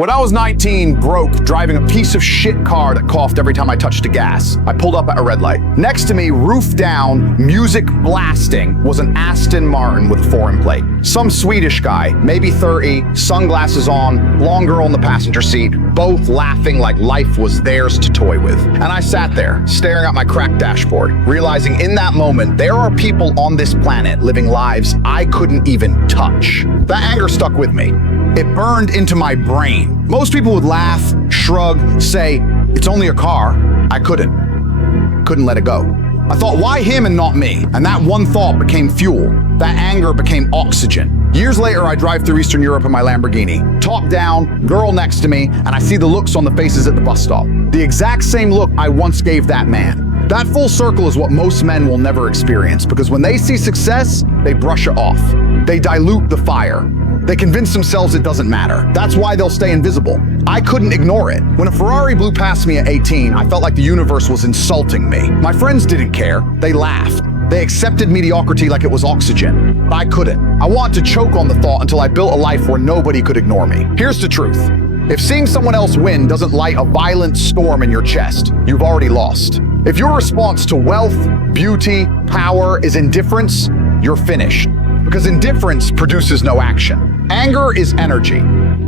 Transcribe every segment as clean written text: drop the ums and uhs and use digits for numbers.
When I was 19, broke, driving a piece of shit car that coughed every time I touched the gas, I pulled up at a red light. Next to me, roof down, music blasting, was an Aston Martin with a foreign plate. Some Swedish guy, maybe 30, sunglasses on, blonde girl in the passenger seat, both laughing like life was theirs to toy with. And I sat there, staring at my cracked dashboard, realizing in that moment, there are people on this planet living lives I couldn't even touch. That anger stuck with me. It burned into my brain. Most people would laugh, shrug, say, it's only a car. I couldn't let it go. I thought, why him and not me? And that one thought became fuel. That anger became oxygen. Years later, I drive through Eastern Europe in my Lamborghini. Top down, girl next to me, and I see the looks on the faces at the bus stop. The exact same look I once gave that man. That full circle is what most men will never experience, because when they see success, they brush it off. They dilute the fire. They convince themselves it doesn't matter. That's why they'll stay invisible. I couldn't ignore it. When a Ferrari blew past me at 18, I felt like the universe was insulting me. My friends didn't care. They laughed. They accepted mediocrity like it was oxygen. I couldn't. I wanted to choke on the thought until I built a life where nobody could ignore me. Here's the truth. If seeing someone else win doesn't light a violent storm in your chest, you've already lost. If your response to wealth, beauty, power is indifference, you're finished. Because indifference produces no action. Anger is energy.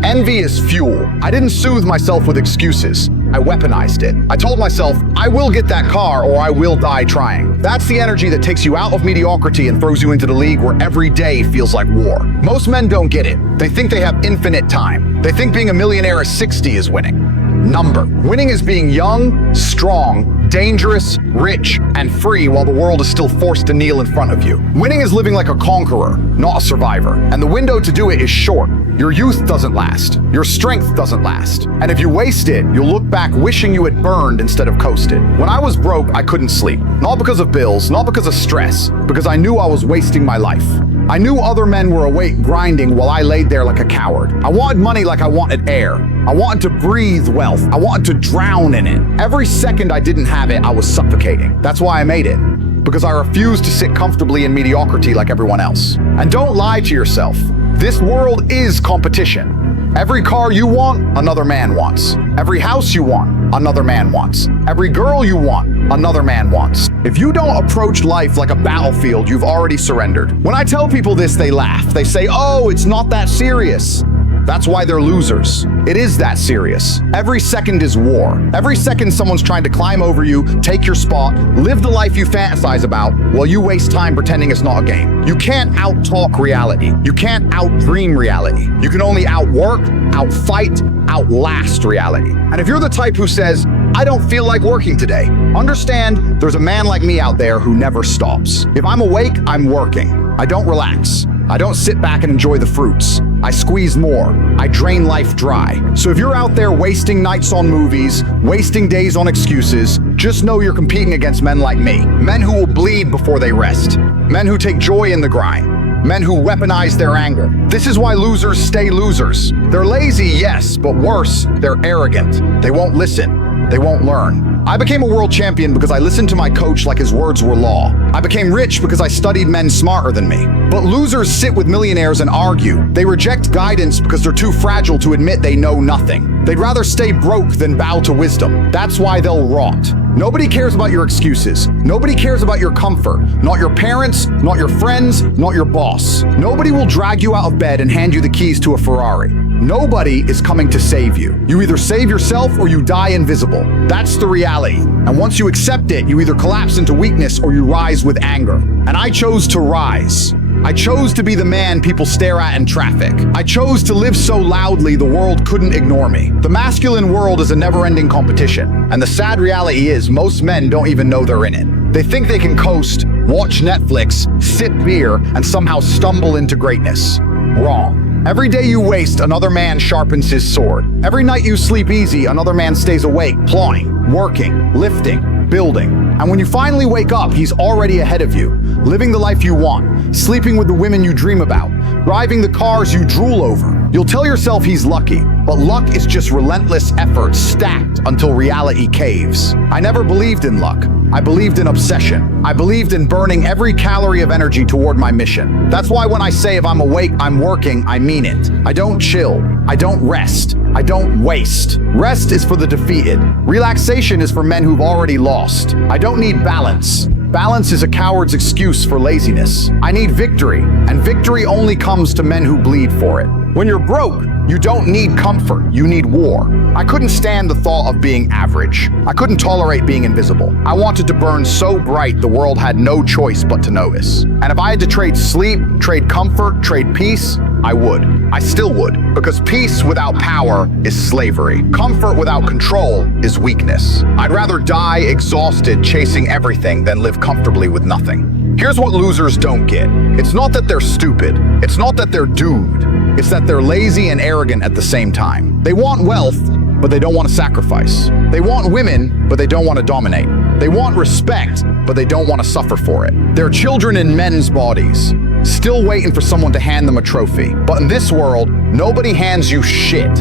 Envy is fuel. I didn't soothe myself with excuses. I weaponized it. I told myself, I will get that car or I will die trying. That's the energy that takes you out of mediocrity and throws you into the league where every day feels like war. Most men don't get it. They think they have infinite time. They think being a millionaire at 60 is winning. Number. Winning is being young, strong, dangerous, rich, and free while the world is still forced to kneel in front of you. Winning is living like a conqueror, not a survivor. And the window to do it is short. Your youth doesn't last. Your strength doesn't last. And if you waste it, you'll look back wishing you had burned instead of coasted. When I was broke, I couldn't sleep. Not because of bills, not because of stress, because I knew I was wasting my life. I knew other men were awake grinding while I laid there like a coward. I wanted money like I wanted air. I wanted to breathe wealth. I wanted to drown in it. Every second I didn't have it, I was suffocating. That's why I made it. Because I refused to sit comfortably in mediocrity like everyone else. And don't lie to yourself. This world is competition. Every car you want, another man wants. Every house you want, another man wants. Every girl you want, another man wants. If you don't approach life like a battlefield, you've already surrendered. When I tell people this, they laugh. They say, oh, it's not that serious. That's why they're losers. It is that serious. Every second is war. Every second someone's trying to climb over you, take your spot, live the life you fantasize about, while you waste time pretending it's not a game. You can't out-talk reality. You can't out-dream reality. You can only outwork, out-fight, outlast reality. And if you're the type who says, I don't feel like working today, understand there's a man like me out there who never stops. If I'm awake, I'm working. I don't relax. I don't sit back and enjoy the fruits. I squeeze more. I drain life dry. So if you're out there wasting nights on movies, wasting days on excuses, just know you're competing against men like me. Men who will bleed before they rest. Men who take joy in the grind. Men who weaponize their anger. This is why losers stay losers. They're lazy, yes, but worse, they're arrogant. They won't listen. They won't learn. I became a world champion because I listened to my coach like his words were law. I became rich because I studied men smarter than me. But losers sit with millionaires and argue. They reject guidance because they're too fragile to admit they know nothing. They'd rather stay broke than bow to wisdom. That's why they'll rot. Nobody cares about your excuses. Nobody cares about your comfort. Not your parents, not your friends, not your boss. Nobody will drag you out of bed and hand you the keys to a Ferrari. Nobody is coming to save you. You either save yourself or you die invisible. That's the reality. And once you accept it, you either collapse into weakness or you rise with anger. And I chose to rise. I chose to be the man people stare at in traffic. I chose to live so loudly the world couldn't ignore me. The masculine world is a never-ending competition. And the sad reality is most men don't even know they're in it. They think they can coast, watch Netflix, sip beer, and somehow stumble into greatness. Wrong. Every day you waste, another man sharpens his sword. Every night you sleep easy, another man stays awake, plowing, working, lifting, building. And when you finally wake up, he's already ahead of you, living the life you want, sleeping with the women you dream about, driving the cars you drool over. You'll tell yourself he's lucky, but luck is just relentless effort stacked until reality caves. I never believed in luck. I believed in obsession. I believed in burning every calorie of energy toward my mission. That's why when I say if I'm awake, I'm working, I mean it. I don't chill. I don't rest. I don't waste. Rest is for the defeated. Relaxation is for men who've already lost. I don't need balance. Balance is a coward's excuse for laziness. I need victory, and victory only comes to men who bleed for it. When you're broke, you don't need comfort, you need war. I couldn't stand the thought of being average. I couldn't tolerate being invisible. I wanted to burn so bright the world had no choice but to notice. And if I had to trade sleep, trade comfort, trade peace, I would. I still would, because peace without power is slavery. Comfort without control is weakness. I'd rather die exhausted chasing everything than live comfortably with nothing. Here's what losers don't get. It's not that they're stupid. It's not that they're doomed. It's that they're lazy and arrogant at the same time. They want wealth, but they don't want to sacrifice. They want women, but they don't want to dominate. They want respect, but they don't want to suffer for it. They're children in men's bodies, still waiting for someone to hand them a trophy. But in this world, nobody hands you shit.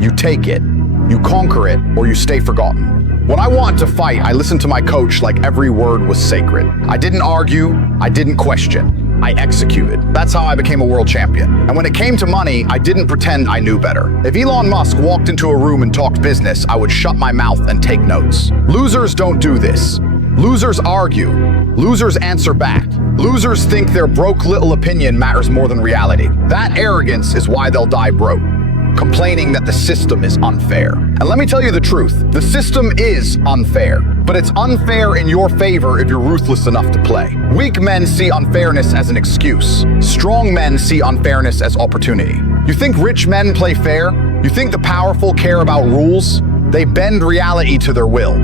You take it, you conquer it, or you stay forgotten. When I wanted to fight, I listened to my coach like every word was sacred. I didn't argue, I didn't question. I executed. That's how I became a world champion. And when it came to money, I didn't pretend I knew better. If Elon Musk walked into a room and talked business, I would shut my mouth and take notes. Losers don't do this. Losers argue. Losers answer back. Losers think their broke little opinion matters more than reality. That arrogance is why they'll die broke, complaining that the system is unfair. And let me tell you the truth, the system is unfair, but it's unfair in your favor if you're ruthless enough to play. Weak men see unfairness as an excuse. Strong men see unfairness as opportunity. You think rich men play fair? You think the powerful care about rules? They bend reality to their will.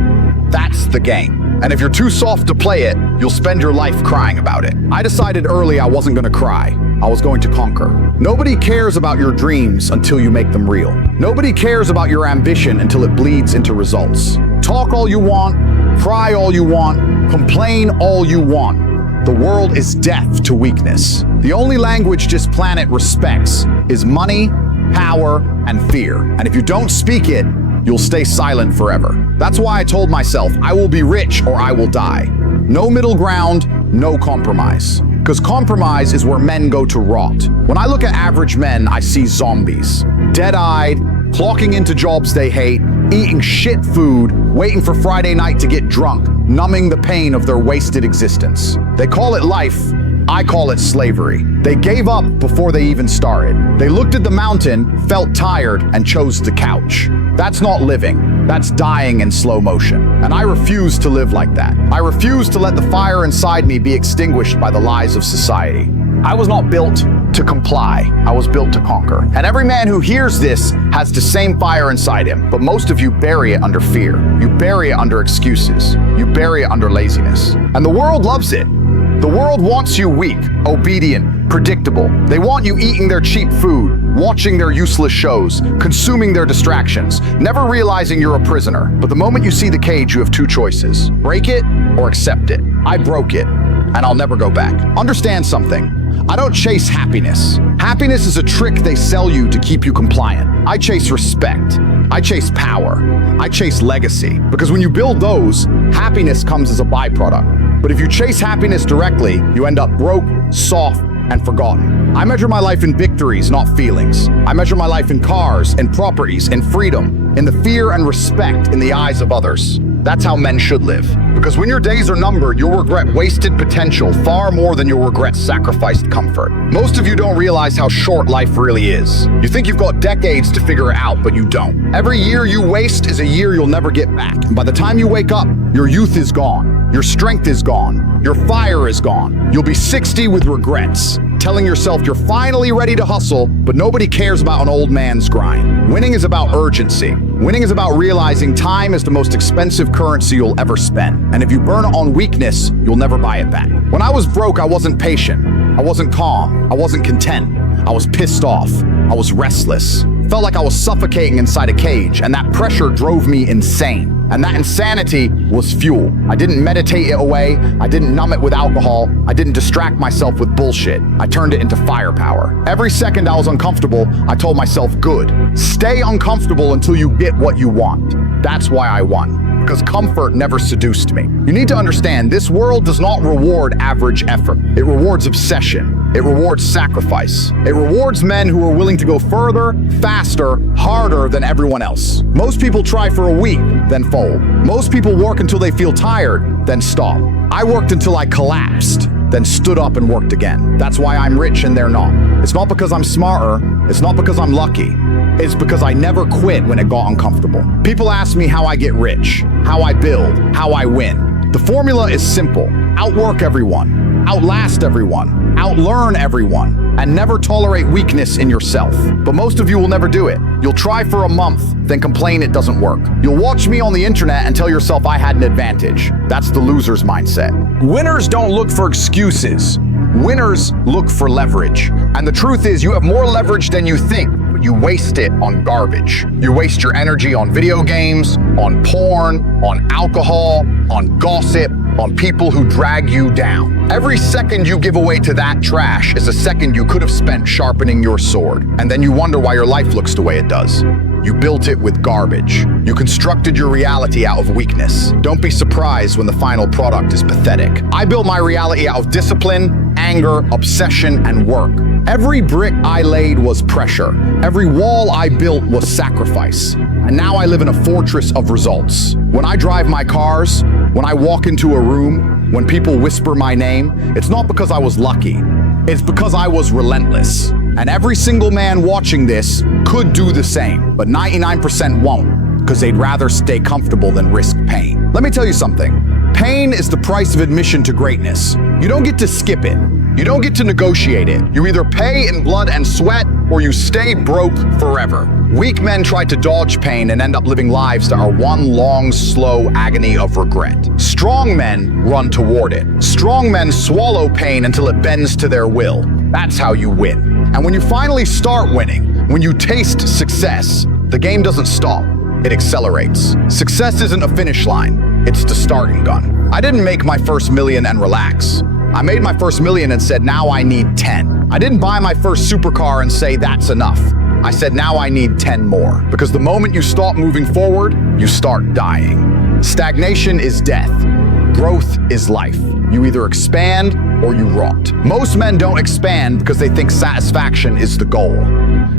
That's the game. And if you're too soft to play it, you'll spend your life crying about it. I decided early I wasn't gonna cry. I was going to conquer. Nobody cares about your dreams until you make them real. Nobody cares about your ambition until it bleeds into results. Talk all you want, cry all you want, complain all you want. The world is deaf to weakness. The only language this planet respects is money, power, and fear. And if you don't speak it, you'll stay silent forever. That's why I told myself, I will be rich or I will die. No middle ground, no compromise. Because compromise is where men go to rot. When I look at average men, I see zombies. Dead-eyed, clocking into jobs they hate, eating shit food, waiting for Friday night to get drunk, numbing the pain of their wasted existence. They call it life, I call it slavery. They gave up before they even started. They looked at the mountain, felt tired, and chose the couch. That's not living. That's dying in slow motion. And I refuse to live like that. I refuse to let the fire inside me be extinguished by the lies of society. I was not built to comply. I was built to conquer. And every man who hears this has the same fire inside him, but most of you bury it under fear. You bury it under excuses. You bury it under laziness. And the world loves it. The world wants you weak, obedient, predictable. They want you eating their cheap food, watching their useless shows, consuming their distractions, never realizing you're a prisoner. But the moment you see the cage, you have two choices: break it or accept it. I broke it, and I'll never go back. Understand something. I don't chase happiness. Happiness is a trick they sell you to keep you compliant. I chase respect. I chase power. I chase legacy. Because when you build those, happiness comes as a byproduct. But if you chase happiness directly, you end up broke, soft, and forgotten. I measure my life in victories, not feelings. I measure my life in cars, in properties, in freedom, in the fear and respect in the eyes of others. That's how men should live. Because when your days are numbered, you'll regret wasted potential far more than you'll regret sacrificed comfort. Most of you don't realize how short life really is. You think you've got decades to figure it out, but you don't. Every year you waste is a year you'll never get back. And by the time you wake up, your youth is gone. Your strength is gone. Your fire is gone. You'll be 60 with regrets, telling yourself you're finally ready to hustle, but nobody cares about an old man's grind. Winning is about urgency. Winning is about realizing time is the most expensive currency you'll ever spend. And if you burn it on weakness, you'll never buy it back. When I was broke, I wasn't patient. I wasn't calm. I wasn't content. I was pissed off. I was restless. Felt like I was suffocating inside a cage, and that pressure drove me insane. And that insanity was fuel. I didn't meditate it away. I didn't numb it with alcohol. I didn't distract myself with bullshit. I turned it into firepower. Every second I was uncomfortable, I told myself, good. Stay uncomfortable until you get what you want. That's why I won. Because comfort never seduced me. You need to understand, this world does not reward average effort. It rewards obsession. It rewards sacrifice. It rewards men who are willing to go further, faster, harder than everyone else. Most people try for a week, then fold. Most people work until they feel tired, then stop. I worked until I collapsed, then stood up and worked again. That's why I'm rich and they're not. It's not because I'm smarter. It's not because I'm lucky. It's because I never quit when it got uncomfortable. People ask me how I get rich, how I build, how I win. The formula is simple. Outwork everyone, outlast everyone, outlearn everyone, and never tolerate weakness in yourself. But most of you will never do it. You'll try for a month, then complain it doesn't work. You'll watch me on the internet and tell yourself I had an advantage. That's the loser's mindset. Winners don't look for excuses. Winners look for leverage. And the truth is, you have more leverage than you think. You waste it on garbage. You waste your energy on video games, on porn, on alcohol, on gossip, on people who drag you down. Every second you give away to that trash is a second you could have spent sharpening your sword. And then you wonder why your life looks the way it does. You built it with garbage. You constructed your reality out of weakness. Don't be surprised when the final product is pathetic. I built my reality out of discipline, anger, obsession, and work. Every brick I laid was pressure. Every wall I built was sacrifice. And now I live in a fortress of results. When I drive my cars, when I walk into a room, when people whisper my name, it's not because I was lucky. It's because I was relentless. And every single man watching this could do the same, but 99% won't, because they'd rather stay comfortable than risk pain. Let me tell you something. Pain is the price of admission to greatness. You don't get to skip it. You don't get to negotiate it. You either pay in blood and sweat, or you stay broke forever. Weak men try to dodge pain and end up living lives that are one long, slow agony of regret. Strong men run toward it. Strong men swallow pain until it bends to their will. That's how you win. And when you finally start winning, when you taste success, the game doesn't stop. It accelerates. Success isn't a finish line. It's the starting gun. I didn't make my first million and relax. I made my first million and said, now I need 10. I didn't buy my first supercar and say, that's enough. I said, now I need 10 more. Because the moment you stop moving forward, you start dying. Stagnation is death. Growth is life. You either expand or you rot. Most men don't expand because they think satisfaction is the goal.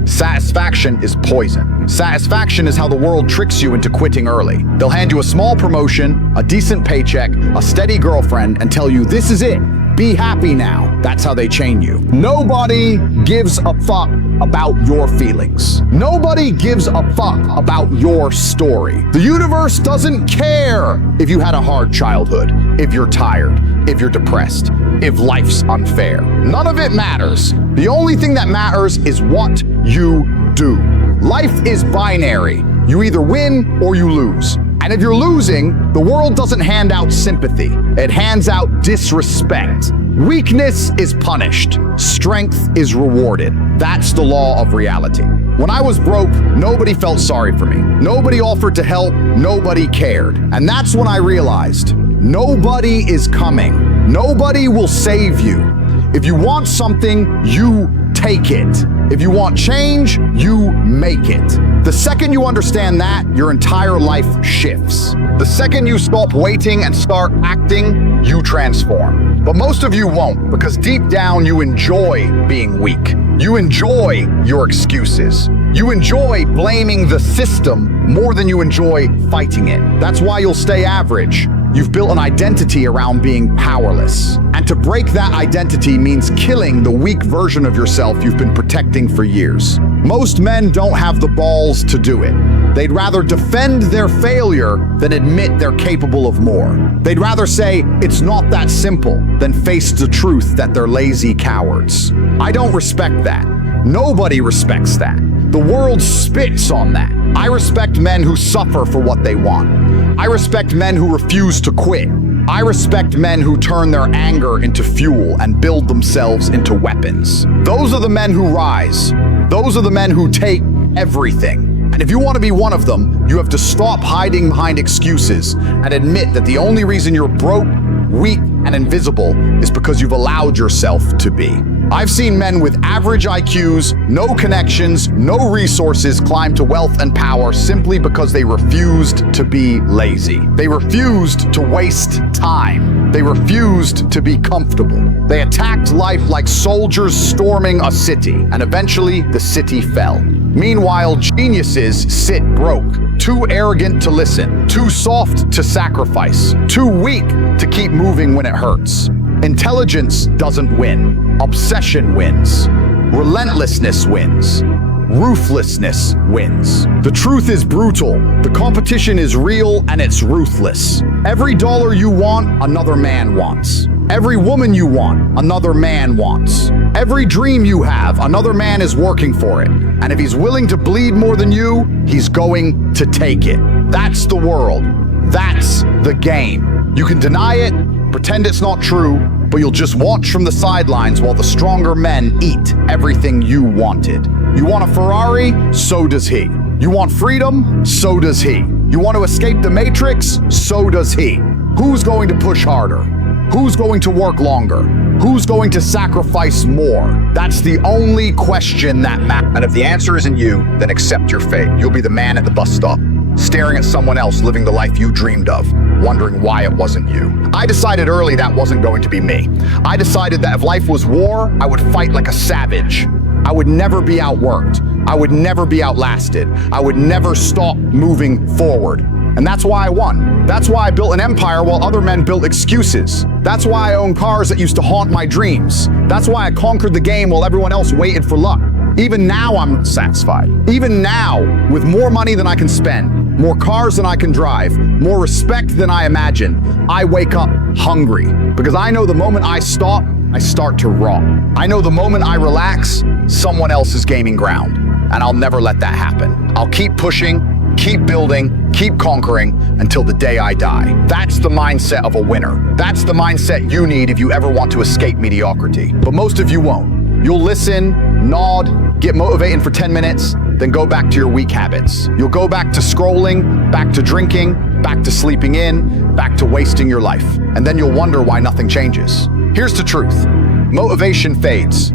Satisfaction is poison. Satisfaction is how the world tricks you into quitting early. They'll hand you a small promotion, a decent paycheck, a steady girlfriend, and tell you this is it. Be happy now. That's how they chain you. Nobody gives a fuck about your feelings. Nobody gives a fuck about your story. The universe doesn't care if you had a hard childhood, if you're tired, if you're depressed, if life's unfair. None of it matters. The only thing that matters is what you do. Life is binary. You either win or you lose. And if you're losing, the world doesn't hand out sympathy. It hands out disrespect. Weakness is punished. Strength is rewarded. That's the law of reality. When I was broke, nobody felt sorry for me. Nobody offered to help. Nobody cared. And that's when I realized nobody is coming. Nobody will save you. If you want something, you take it. If you want change, you make it. The second you understand that, your entire life shifts. The second you stop waiting and start acting, you transform. But most of you won't, because deep down you enjoy being weak. You enjoy your excuses. You enjoy blaming the system more than you enjoy fighting it. That's why you'll stay average. You've built an identity around being powerless. And to break that identity means killing the weak version of yourself you've been protecting for years. Most men don't have the balls to do it. They'd rather defend their failure than admit they're capable of more. They'd rather say it's not that simple than face the truth that they're lazy cowards. I don't respect that. Nobody respects that. The world spits on that. I respect men who suffer for what they want. I respect men who refuse to quit. I respect men who turn their anger into fuel and build themselves into weapons. Those are the men who rise. Those are the men who take everything. And if you want to be one of them, you have to stop hiding behind excuses and admit that the only reason you're broke, weak, and invisible is because you've allowed yourself to be. I've seen men with average IQs, no connections, no resources climb to wealth and power simply because they refused to be lazy. They refused to waste time. They refused to be comfortable. They attacked life like soldiers storming a city, and eventually the city fell. Meanwhile, geniuses sit broke, too arrogant to listen, too soft to sacrifice, too weak to keep moving when it hurts. Intelligence doesn't win. Obsession wins. Relentlessness wins. Ruthlessness wins. The truth is brutal. The competition is real and it's ruthless. Every dollar you want, another man wants. Every woman you want, another man wants. Every dream you have, another man is working for it. And if he's willing to bleed more than you, he's going to take it. That's the world. That's the game. You can deny it, pretend it's not true, but you'll just watch from the sidelines while the stronger men eat everything you wanted. You want a Ferrari? So does he. You want freedom? So does he. You want to escape the matrix? So does he. Who's going to push harder? Who's going to work longer? Who's going to sacrifice more? That's the only question that matters. And if the answer isn't you, then accept your fate. You'll be the man at the bus stop, staring at someone else living the life you dreamed of, wondering why it wasn't you. I decided early that wasn't going to be me. I decided that if life was war, I would fight like a savage. I would never be outworked. I would never be outlasted. I would never stop moving forward. And that's why I won. That's why I built an empire while other men built excuses. That's why I own cars that used to haunt my dreams. That's why I conquered the game while everyone else waited for luck. Even now, I'm satisfied. Even now, with more money than I can spend, more cars than I can drive, more respect than I imagine, I wake up hungry. Because I know the moment I stop, I start to rot. I know the moment I relax, someone else is gaining ground. And I'll never let that happen. I'll keep pushing, keep building, keep conquering until the day I die. That's the mindset of a winner. That's the mindset you need if you ever want to escape mediocrity. But most of you won't. You'll listen, nod, get motivated for 10 minutes, then go back to your weak habits. You'll go back to scrolling, back to drinking, back to sleeping in, back to wasting your life. And then you'll wonder why nothing changes. Here's the truth. Motivation fades.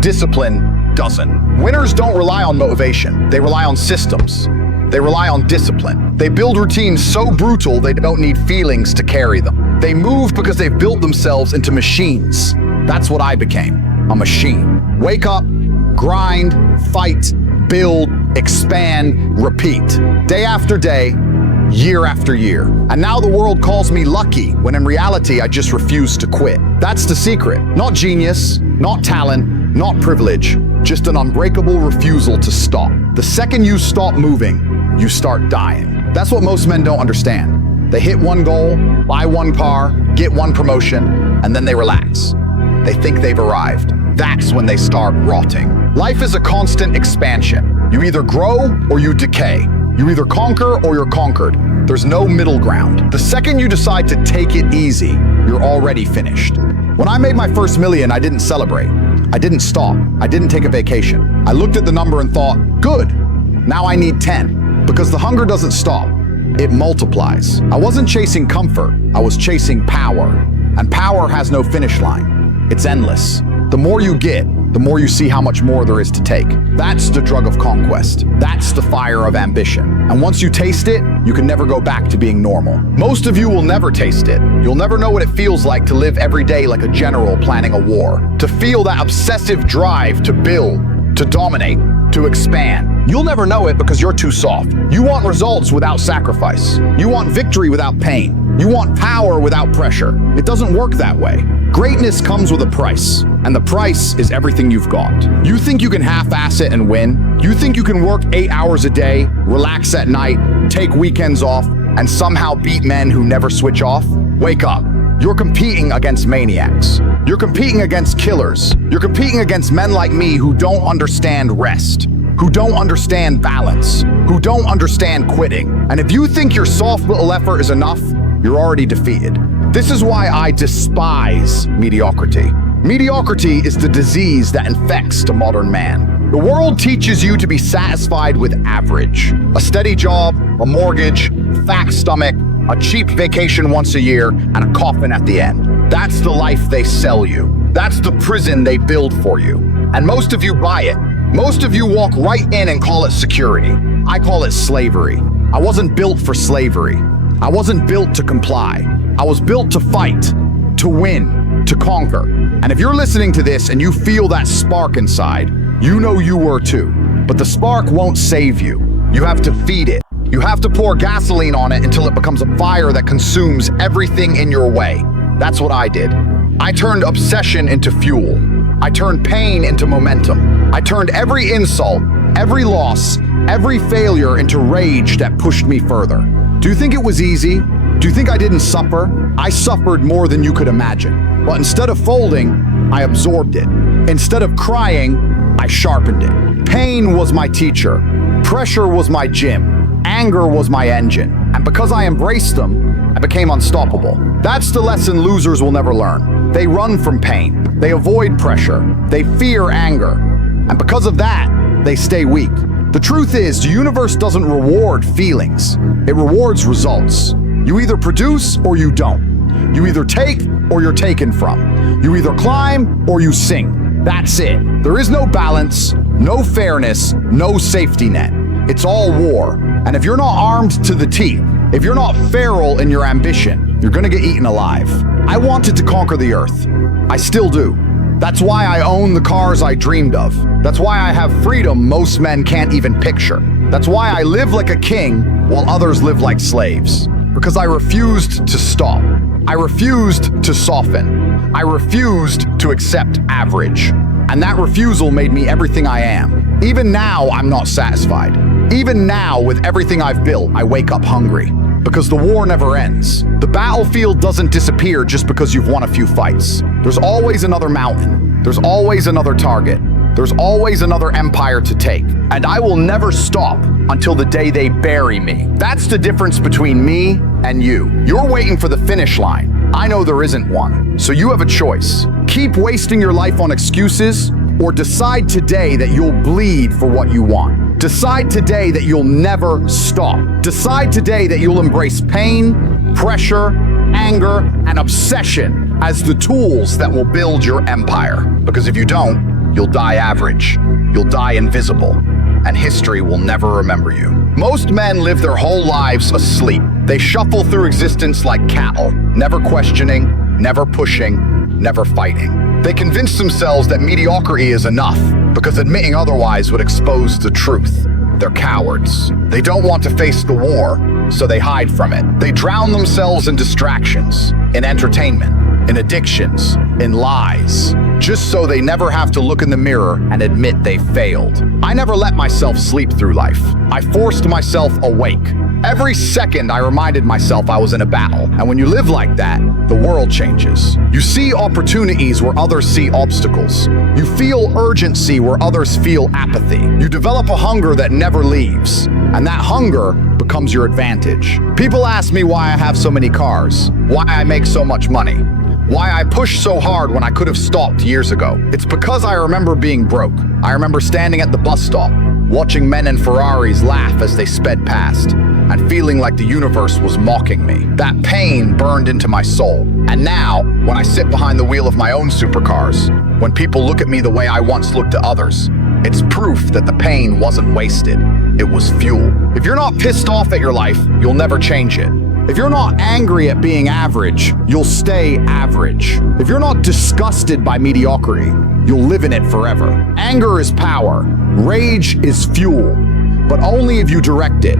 Discipline doesn't. Winners don't rely on motivation. They rely on systems. They rely on discipline. They build routines so brutal they don't need feelings to carry them. They move because they've built themselves into machines. That's what I became, a machine. Wake up, grind, fight, build, expand, repeat. Day after day, year after year. And now the world calls me lucky, when in reality I just refuse to quit. That's the secret. Not genius, not talent, not privilege, just an unbreakable refusal to stop. The second you stop moving, you start dying. That's what most men don't understand. They hit one goal, buy one car, get one promotion, and then they relax. They think they've arrived. That's when they start rotting. Life is a constant expansion. You either grow or you decay. You either conquer or you're conquered. There's no middle ground. The second you decide to take it easy, you're already finished. When I made my first million, I didn't celebrate. I didn't stop. I didn't take a vacation. I looked at the number and thought, good, now I need 10. Because the hunger doesn't stop, it multiplies. I wasn't chasing comfort, I was chasing power. And power has no finish line. It's endless. The more you get, the more you see how much more there is to take. That's the drug of conquest. That's the fire of ambition. And once you taste it, you can never go back to being normal. Most of you will never taste it. You'll never know what it feels like to live every day like a general planning a war. To feel that obsessive drive to build, to dominate, to expand. You'll never know it because you're too soft. You want results without sacrifice. You want victory without pain. You want power without pressure. It doesn't work that way. Greatness comes with a price, and the price is everything you've got. You think you can half-ass it and win? You think you can work 8 hours a day, relax at night, take weekends off, and somehow beat men who never switch off? Wake up. You're competing against maniacs. You're competing against killers. You're competing against men like me who don't understand rest, who don't understand balance, who don't understand quitting. And if you think your soft little effort is enough, you're already defeated. This is why I despise mediocrity. Mediocrity is the disease that infects the modern man. The world teaches you to be satisfied with average. A steady job, a mortgage, fat stomach, a cheap vacation once a year, and a coffin at the end. That's the life they sell you. That's the prison they build for you. And most of you buy it. Most of you walk right in and call it security. I call it slavery. I wasn't built for slavery. I wasn't built to comply. I was built to fight, to win, to conquer. And if you're listening to this and you feel that spark inside, you know you were too. But the spark won't save you. You have to feed it. You have to pour gasoline on it until it becomes a fire that consumes everything in your way. That's what I did. I turned obsession into fuel. I turned pain into momentum. I turned every insult, every loss, every failure into rage that pushed me further. Do you think it was easy? Do you think I didn't suffer? I suffered more than you could imagine. But instead of folding, I absorbed it. Instead of crying, I sharpened it. Pain was my teacher. Pressure was my gym. Anger was my engine. And because I embraced them, I became unstoppable. That's the lesson losers will never learn. They run from pain. They avoid pressure. They fear anger. And because of that, they stay weak. The truth is, the universe doesn't reward feelings. It rewards results. You either produce or you don't. You either take or you're taken from. You either climb or you sink. That's it. There is no balance, no fairness, no safety net. It's all war. And if you're not armed to the teeth, if you're not feral in your ambition, you're gonna get eaten alive. I wanted to conquer the earth. I still do. That's why I own the cars I dreamed of. That's why I have freedom most men can't even picture. That's why I live like a king while others live like slaves. Because I refused to stop. I refused to soften. I refused to accept average. And that refusal made me everything I am. Even now, I'm not satisfied. Even now, with everything I've built, I wake up hungry. Because the war never ends. The battlefield doesn't disappear just because you've won a few fights. There's always another mountain. There's always another target. There's always another empire to take. And I will never stop until the day they bury me. That's the difference between me and you. You're waiting for the finish line. I know there isn't one. So you have a choice. Keep wasting your life on excuses, or decide today that you'll bleed for what you want. Decide today that you'll never stop. Decide today that you'll embrace pain, pressure, anger, and obsession as the tools that will build your empire. Because if you don't, you'll die average. You'll die invisible. And history will never remember you. Most men live their whole lives asleep. They shuffle through existence like cattle, never questioning, never pushing, never fighting. They convince themselves that mediocrity is enough because admitting otherwise would expose the truth. They're cowards. They don't want to face the war, so they hide from it. They drown themselves in distractions, in entertainment, in addictions, in lies, just so they never have to look in the mirror and admit they failed. I never let myself sleep through life. I forced myself awake. Every second I reminded myself I was in a battle. And when you live like that, the world changes. You see opportunities where others see obstacles. You feel urgency where others feel apathy. You develop a hunger that never leaves. And that hunger becomes your advantage. People ask me why I have so many cars, why I make so much money, why I push so hard when I could have stopped years ago. It's because I remember being broke. I remember standing at the bus stop, watching men in Ferraris laugh as they sped past, and feeling like the universe was mocking me. That pain burned into my soul. And now, when I sit behind the wheel of my own supercars, when people look at me the way I once looked at others, it's proof that the pain wasn't wasted. It was fuel. If you're not pissed off at your life, you'll never change it. If you're not angry at being average, you'll stay average. If you're not disgusted by mediocrity, you'll live in it forever. Anger is power. Rage is fuel. But only if you direct it.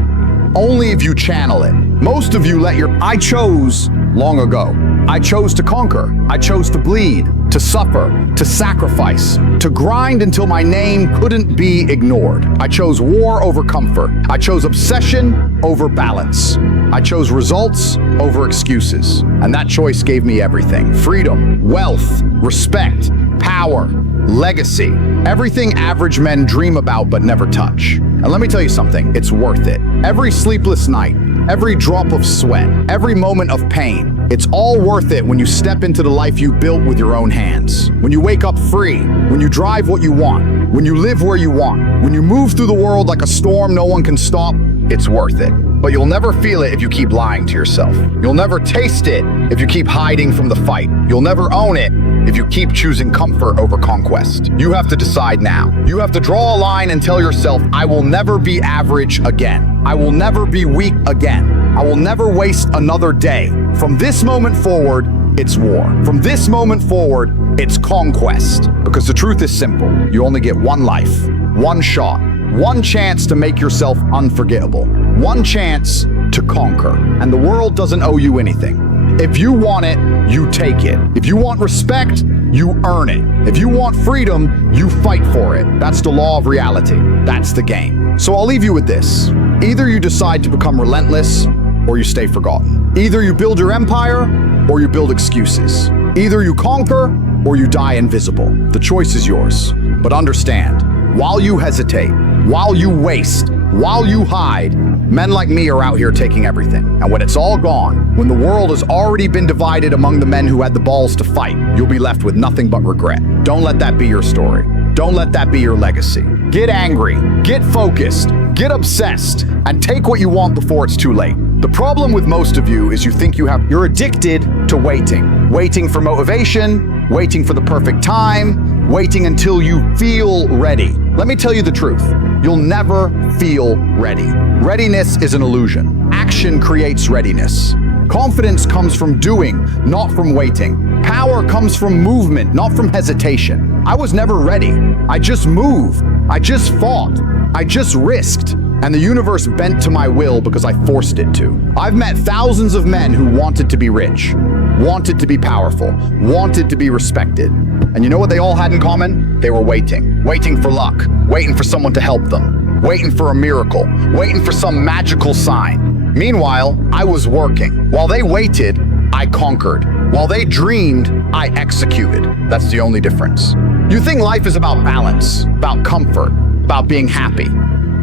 Only if you channel it. Most of you let your I chose long ago. I chose to conquer. I chose to bleed, to suffer, to sacrifice, to grind until my name couldn't be ignored. I chose war over comfort. I chose obsession over balance. I chose results over excuses. And that choice gave me everything. Freedom, wealth, respect, power, legacy. Everything average men dream about but never touch. And let me tell you something, it's worth it. Every sleepless night, every drop of sweat, every moment of pain, it's all worth it when you step into the life you built with your own hands. When you wake up free, when you drive what you want, when you live where you want, when you move through the world like a storm no one can stop, it's worth it. But you'll never feel it if you keep lying to yourself. You'll never taste it if you keep hiding from the fight. You'll never own it if you keep choosing comfort over conquest. You have to decide now. You have to draw a line and tell yourself, I will never be average again. I will never be weak again. I will never waste another day. From this moment forward, it's war. From this moment forward, it's conquest. Because the truth is simple. You only get one life, one shot, one chance to make yourself unforgettable, one chance to conquer. And the world doesn't owe you anything. If you want it, you take it. If you want respect, you earn it. If you want freedom, you fight for it. That's the law of reality. That's the game. So I'll leave you with this. Either you decide to become relentless, or you stay forgotten. Either you build your empire, or you build excuses. Either you conquer, or you die invisible. The choice is yours. But understand, while you hesitate, while you waste, while you hide, men like me are out here taking everything. And when it's all gone, when the world has already been divided among the men who had the balls to fight, you'll be left with nothing but regret. Don't let that be your story. Don't let that be your legacy. Get angry, get focused, get obsessed, and take what you want before it's too late. The problem with most of you is you think you're addicted to waiting. Waiting for motivation, waiting for the perfect time, waiting until you feel ready. Let me tell you the truth. You'll never feel ready. Readiness is an illusion. Action creates readiness. Confidence comes from doing, not from waiting. Power comes from movement, not from hesitation. I was never ready. I just moved. I just fought. I just risked. And the universe bent to my will because I forced it to. I've met thousands of men who wanted to be rich, wanted to be powerful, wanted to be respected. And you know what they all had in common? They were waiting. Waiting for luck. Waiting for someone to help them. Waiting for a miracle. Waiting for some magical sign. Meanwhile, I was working. While they waited, I conquered. While they dreamed, I executed. That's the only difference. You think life is about balance, about comfort, about being happy.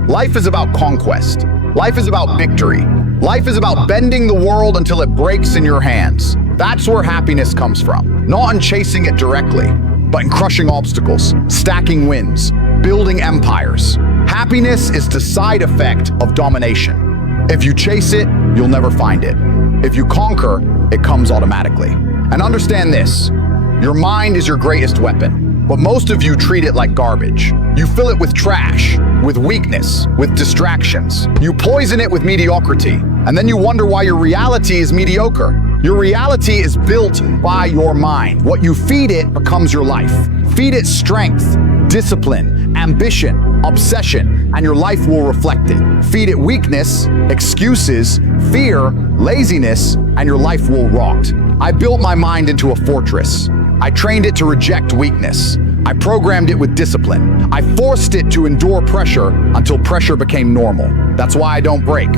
Life is about conquest. Life is about victory. Life is about bending the world until it breaks in your hands. That's where happiness comes from. Not in chasing it directly, but in crushing obstacles, stacking wins, building empires. Happiness is the side effect of domination. If you chase it, you'll never find it. If you conquer, it comes automatically. And understand this, your mind is your greatest weapon. But most of you treat it like garbage. You fill it with trash, with weakness, with distractions. You poison it with mediocrity, and then you wonder why your reality is mediocre. Your reality is built by your mind. What you feed it becomes your life. Feed it strength, discipline, ambition, obsession, and your life will reflect it. Feed it weakness, excuses, fear, laziness, and your life will rot. I built my mind into a fortress. I trained it to reject weakness. I programmed it with discipline. I forced it to endure pressure until pressure became normal. That's why I don't break.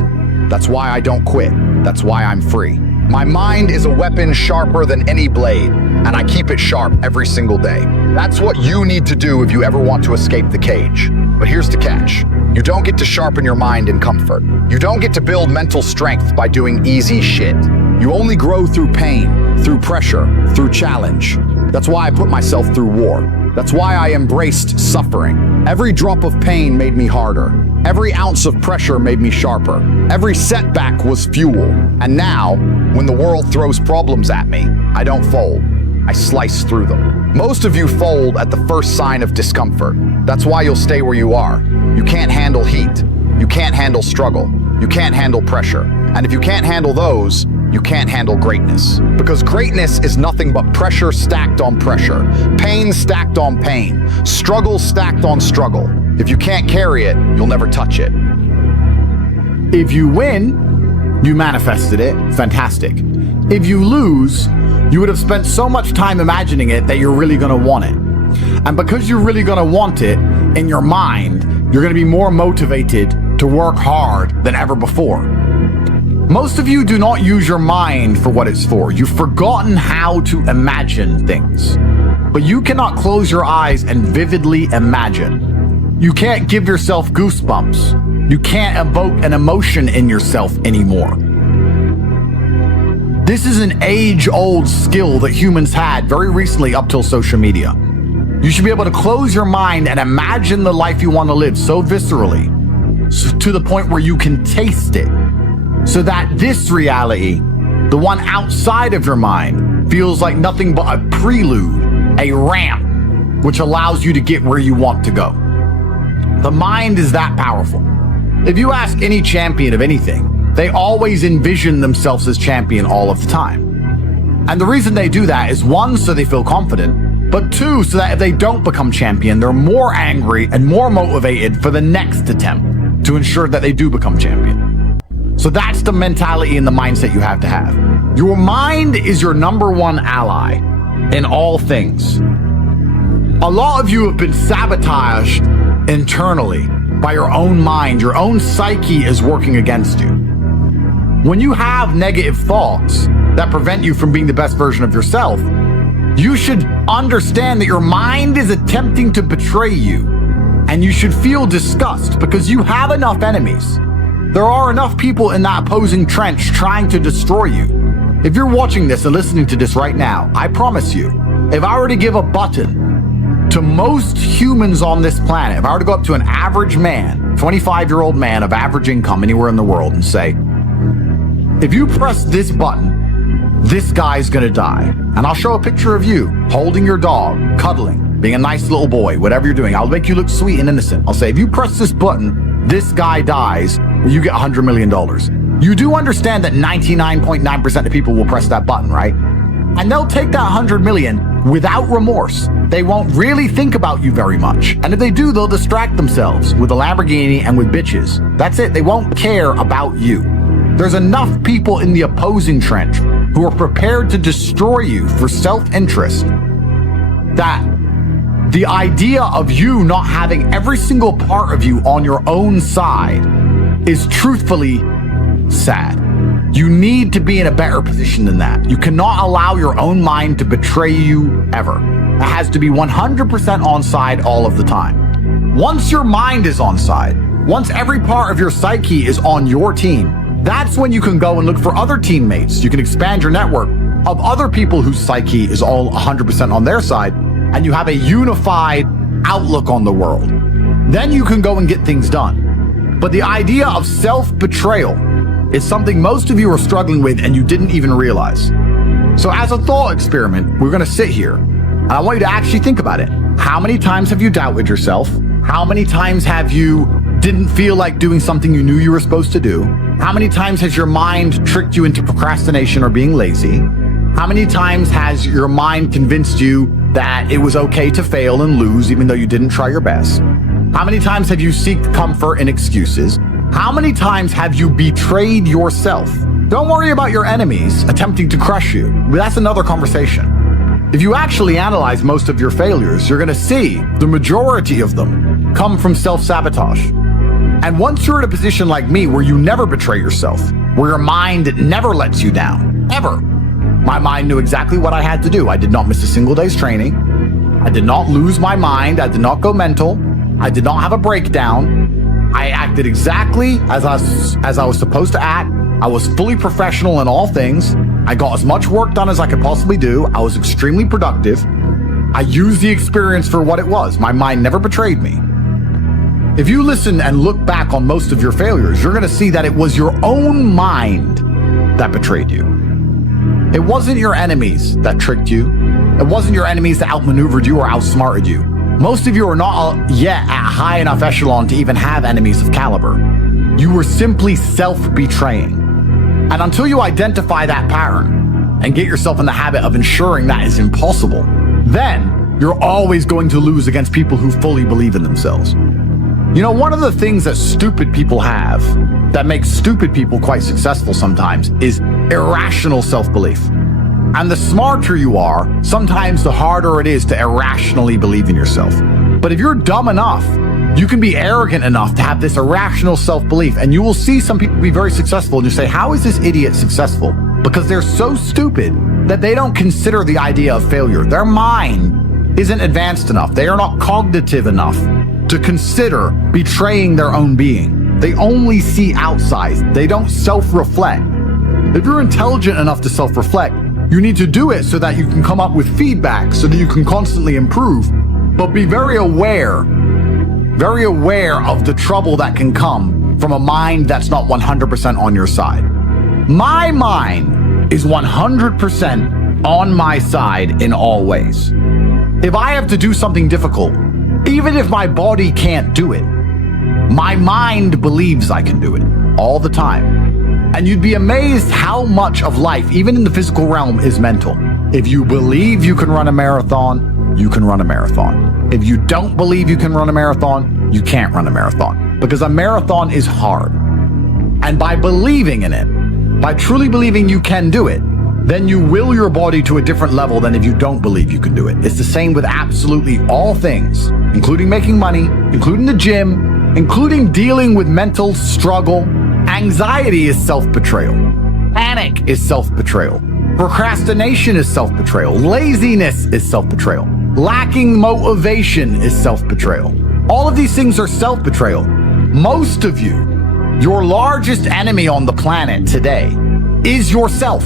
That's why I don't quit. That's why I'm free. My mind is a weapon sharper than any blade, and I keep it sharp every single day. That's what you need to do if you ever want to escape the cage. But here's the catch. You don't get to sharpen your mind in comfort. You don't get to build mental strength by doing easy shit. You only grow through pain, through pressure, through challenge. That's why I put myself through war. That's why I embraced suffering. Every drop of pain made me harder. Every ounce of pressure made me sharper. Every setback was fuel. And now, when the world throws problems at me, I don't fold. I slice through them. Most of you fold at the first sign of discomfort. That's why you'll stay where you are. You can't handle heat. You can't handle struggle. You can't handle pressure. And if you can't handle those, you can't handle greatness. Because greatness is nothing but pressure stacked on pressure, pain stacked on pain, struggle stacked on struggle. If you can't carry it, you'll never touch it. If you win, you manifested it, fantastic. If you lose, you would have spent so much time imagining it that you're really gonna want it. And because you're really gonna want it, in your mind, you're gonna be more motivated to work hard than ever before. Most of you do not use your mind for what it's for. You've forgotten how to imagine things. But you cannot close your eyes and vividly imagine. You can't give yourself goosebumps. You can't evoke an emotion in yourself anymore. This is an age-old skill that humans had very recently up till social media. You should be able to close your mind and imagine the life you want to live so viscerally to the point where you can taste it. So that this reality, the one outside of your mind, feels like nothing but a prelude, a ramp, which allows you to get where you want to go. The mind is that powerful. If you ask any champion of anything, they always envision themselves as champion all of the time. And the reason they do that is, one, so they feel confident, but two, so that if they don't become champion, they're more angry and more motivated for the next attempt to ensure that they do become champion. So that's the mentality and the mindset you have to have. Your mind is your number one ally in all things. A lot of you have been sabotaged internally by your own mind. Your own psyche is working against you. When you have negative thoughts that prevent you from being the best version of yourself, you should understand that your mind is attempting to betray you, and you should feel disgust because you have enough enemies. There are enough people in that opposing trench trying to destroy you. If you're watching this and listening to this right now, I promise you, if I were to give a button to most humans on this planet, if I were to go up to an average man, 25-year-old man of average income anywhere in the world, and say, if you press this button, this guy's gonna die. And I'll show a picture of you holding your dog, cuddling, being a nice little boy, whatever you're doing. I'll make you look sweet and innocent. I'll say, if you press this button, this guy dies, you get $100 million. You do understand that 99.9% of people will press that button, right? And they'll take that 100 million without remorse. They won't really think about you very much. And if they do, they'll distract themselves with a Lamborghini and with bitches. That's it. They won't care about you. There's enough people in the opposing trench who are prepared to destroy you for self-interest that the idea of you not having every single part of you on your own side is truthfully sad. You need to be in a better position than that. You cannot allow your own mind to betray you ever. It has to be 100% on side all of the time. Once your mind is on side, once every part of your psyche is on your team, that's when you can go and look for other teammates. You can expand your network of other people whose psyche is all 100% on their side, and you have a unified outlook on the world. Then you can go and get things done. But the idea of self-betrayal is something most of you are struggling with and you didn't even realize. So as a thought experiment, we're gonna sit here, and I want you to actually think about it. How many times have you doubted yourself? How many times have you didn't feel like doing something you knew you were supposed to do? How many times has your mind tricked you into procrastination or being lazy? How many times has your mind convinced you that it was okay to fail and lose even though you didn't try your best? How many times have you sought comfort in excuses? How many times have you betrayed yourself? Don't worry about your enemies attempting to crush you. That's another conversation. If you actually analyze most of your failures, you're gonna see the majority of them come from self-sabotage. And once you're in a position like me where you never betray yourself, where your mind never lets you down, ever. My mind knew exactly what I had to do. I did not miss a single day's training. I did not lose my mind. I did not go mental. I did not have a breakdown. I acted exactly as I was supposed to act. I was fully professional in all things. I got as much work done as I could possibly do. I was extremely productive. I used the experience for what it was. My mind never betrayed me. If you listen and look back on most of your failures, you're going to see that it was your own mind that betrayed you. It wasn't your enemies that tricked you. It wasn't your enemies that outmaneuvered you or outsmarted you. Most of you are not yet at high enough echelon to even have enemies of caliber. You were simply self-betraying. And until you identify that pattern and get yourself in the habit of ensuring that is impossible, then you're always going to lose against people who fully believe in themselves. You know, one of the things that stupid people have that makes stupid people quite successful sometimes is irrational self-belief. And the smarter you are, sometimes the harder it is to irrationally believe in yourself. But if you're dumb enough, you can be arrogant enough to have this irrational self-belief, and you will see some people be very successful and you say, how is this idiot successful? Because they're so stupid that they don't consider the idea of failure. Their mind isn't advanced enough. They are not cognitive enough to consider betraying their own being. They only see outside. They don't self-reflect. If you're intelligent enough to self-reflect, you need to do it so that you can come up with feedback so that you can constantly improve, but be very aware of the trouble that can come from a mind that's not 100% on your side. My mind is 100% on my side in all ways. If I have to do something difficult, even if my body can't do it, my mind believes I can do it all the time. And you'd be amazed how much of life, even in the physical realm, is mental. If you believe you can run a marathon, you can run a marathon. If you don't believe you can run a marathon, you can't run a marathon. Because a marathon is hard. And by believing in it, by truly believing you can do it, then you will your body to a different level than if you don't believe you can do it. It's the same with absolutely all things, including making money, including the gym, including dealing with mental struggle. Anxiety is self-betrayal. Panic is self-betrayal. Procrastination is self-betrayal. Laziness is self-betrayal. Lacking motivation is self-betrayal. All of these things are self-betrayal. Most of you, your largest enemy on the planet today is yourself.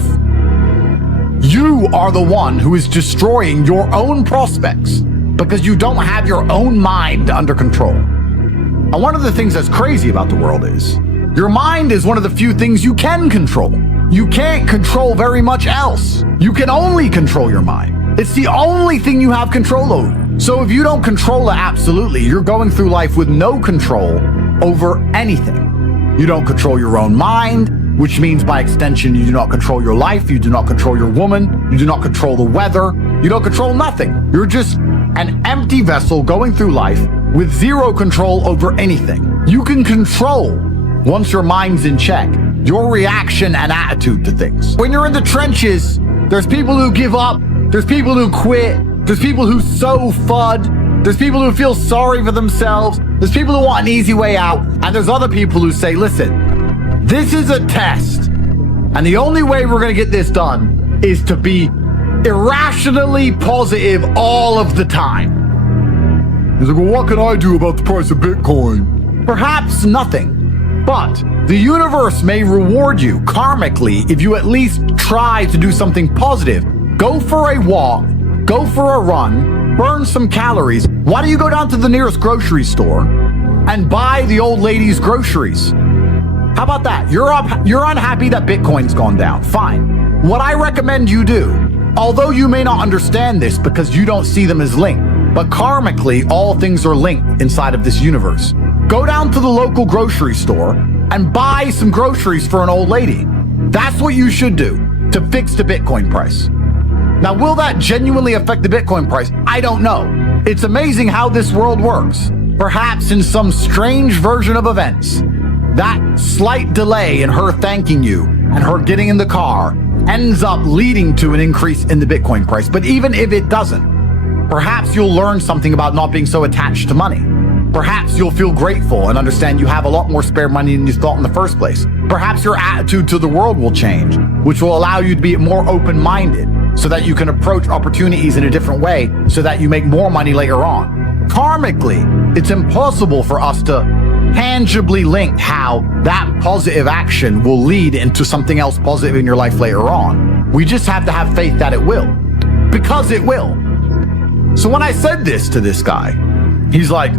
You are the one who is destroying your own prospects because you don't have your own mind under control. And one of the things that's crazy about the world is your mind is one of the few things you can control. You can't control very much else. You can only control your mind. It's the only thing you have control over. So if you don't control it absolutely, you're going through life with no control over anything. You don't control your own mind, which means by extension, you do not control your life, you do not control your woman, you do not control the weather, you don't control nothing. You're just an empty vessel going through life with zero control over anything. You can control, once your mind's in check, your reaction and attitude to things. When you're in the trenches, there's people who give up, there's people who quit, there's people who sow FUD, there's people who feel sorry for themselves, there's people who want an easy way out, and there's other people who say, listen, this is a test, and the only way we're going to get this done is to be irrationally positive all of the time. He's like, well, what can I do about the price of Bitcoin? Perhaps nothing, but the universe may reward you karmically if you at least try to do something positive. Go for a walk, go for a run, burn some calories. Why don't you go down to the nearest grocery store and buy the old lady's groceries? How about that? You're unhappy that Bitcoin's gone down. Fine. What I recommend you do, although you may not understand this because you don't see them as linked, but karmically, all things are linked inside of this universe. Go down to the local grocery store and buy some groceries for an old lady. That's what you should do to fix the Bitcoin price. Now, will that genuinely affect the Bitcoin price? I don't know. It's amazing how this world works. Perhaps in some strange version of events, that slight delay in her thanking you and her getting in the car ends up leading to an increase in the Bitcoin price. But even if it doesn't, perhaps you'll learn something about not being so attached to money. Perhaps you'll feel grateful and understand you have a lot more spare money than you thought in the first place. Perhaps your attitude to the world will change, which will allow you to be more open-minded so that you can approach opportunities in a different way so that you make more money later on. Karmically, it's impossible for us to tangibly link how that positive action will lead into something else positive in your life later on. We just have to have faith that it will, because it will. So when I said this to this guy, he's like,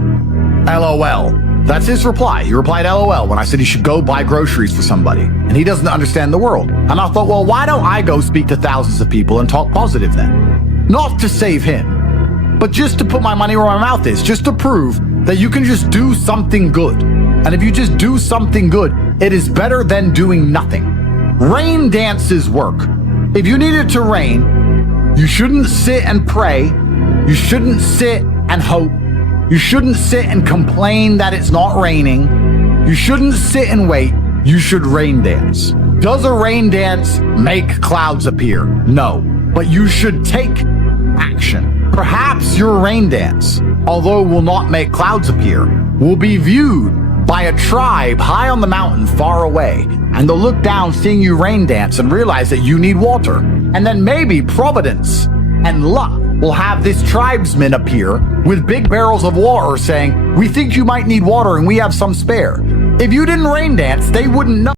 LOL. That's his reply. He replied LOL when I said he should go buy groceries for somebody, and he doesn't understand the world. And I thought, well, why don't I go speak to thousands of people and talk positive then? Not to save him, but just to put my money where my mouth is, just to prove that you can just do something good. And if you just do something good, it is better than doing nothing. Rain dances work. If you need it to rain, you shouldn't sit and pray. You shouldn't sit and hope. You shouldn't sit and complain that it's not raining. You shouldn't sit and wait. You should rain dance. Does a rain dance make clouds appear? No. But you should take action. Perhaps your rain dance, although will not make clouds appear, will be viewed by a tribe high on the mountain far away, and they'll look down seeing you rain dance and realize that you need water. And then maybe Providence and luck will have this tribesman appear with big barrels of water saying, we think you might need water and we have some spare. If you didn't rain dance, they wouldn't know.